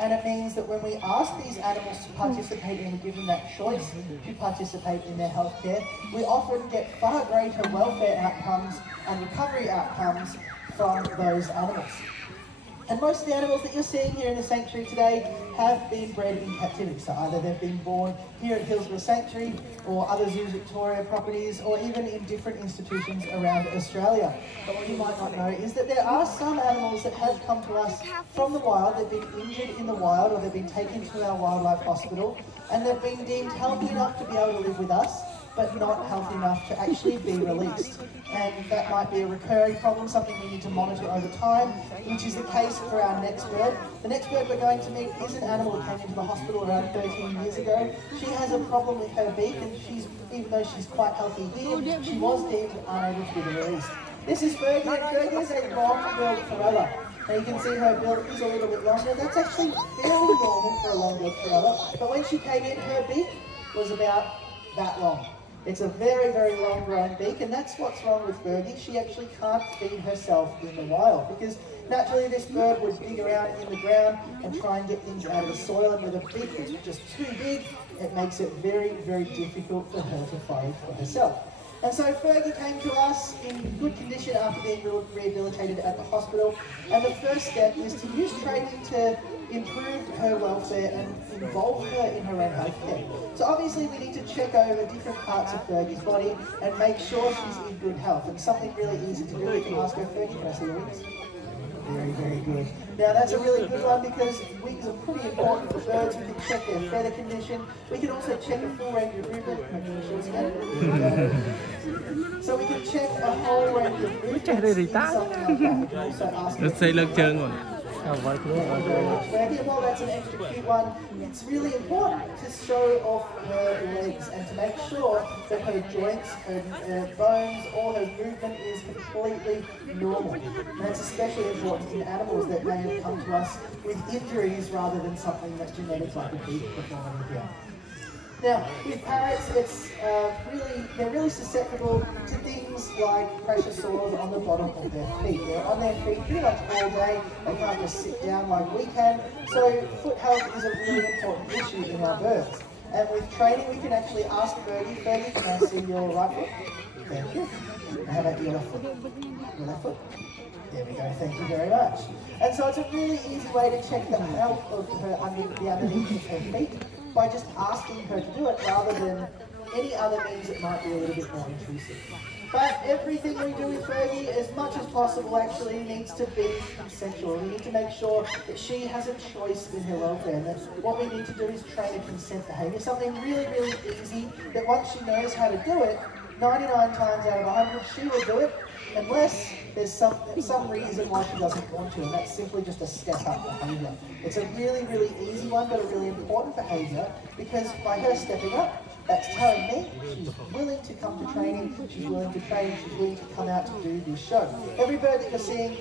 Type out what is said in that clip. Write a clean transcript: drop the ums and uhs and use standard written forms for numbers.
And it means that when we ask these animals to participate and we give them that choice to participate in their healthcare, we often get far greater welfare outcomes and recovery outcomes from those animals. And most of the animals that you're seeing here in the sanctuary today have been bred in captivity. So either they've been born here at Hillsborough Sanctuary or other Zoos Victoria properties or even in different institutions around Australia. But what you might not know is that there are some animals that have come to us from the wild. They've been injured in the wild or they've been taken to our wildlife hospital and they've been deemed healthy enough to be able to live with us, but not healthy enough to actually be released. And that might be a recurring problem, something we need to monitor over time, which is the case for our next bird. The next bird we're going to meet is an animal that came into the hospital around 13 years ago. She has a problem with her beak, and even though she's quite healthy here, she was deemed unable to be released. This is Fergie, and Fergie is a long-billed Corella. Now you can see her bill is a little bit longer. That's actually fairly normal for a long-billed Corella. But when she came in, her beak was about that long. It's a very, very long-grown beak, and that's what's wrong with Fergie. She actually can't feed herself in the wild because naturally this bird would dig around in the ground and try and get things out of the soil, and with a beak that's just too big, it makes it very, very difficult for her to find for herself. And so Fergie came to us in good condition after being rehabilitated at the hospital, and the first step is to use training to improve her welfare and involve her in her own health care. So obviously we need to check over different parts of Fergie's body and make sure she's in good health. And something really easy to do, we can ask her, Fergie, can I see your wings? Very, very good. Now that's a really good one because wings are pretty important for birds. We can check their feather condition. We can also check a full range of movement. So we can check a whole range of movements in something like that. We can also ask her. Thank you very much, Fergie. Well, that's an extra cute one. It's really important to show off her legs and to make sure that her joints, her bones, all her movement is completely normal. And that's especially important in animals that may have come to us with injuries rather than something that's genetic like a beak performing here. Now, with parrots, they're really susceptible to things like pressure sores on the bottom of their feet. They're on their feet pretty much all day. They can't just sit down like we can. So foot health is a really important issue in our birds. And with training, we can actually ask Fergie, can I see your right foot? Thank you. And how about your left foot? Your left foot? There we go, thank you very much. And so it's a really easy way to check the health of her underneath of her feet by just asking her to do it rather than any other means that might be a little bit more intrusive. But everything we do with Fergie, as much as possible, actually needs to be consensual. We need to make sure that she has a choice in her welfare. And that what we need to do is train a consent behaviour, something really, really easy that once she knows how to do it, 99 times out of 100 she will do it, unless there's some reason why she doesn't want to, and that's simply just a step-up behaviour. It's a really, really easy one, but a really important behaviour, because by her stepping up, that's telling me she's willing to come to training, she's willing to train, she's willing to come out to do this show. Every bird that you're seeing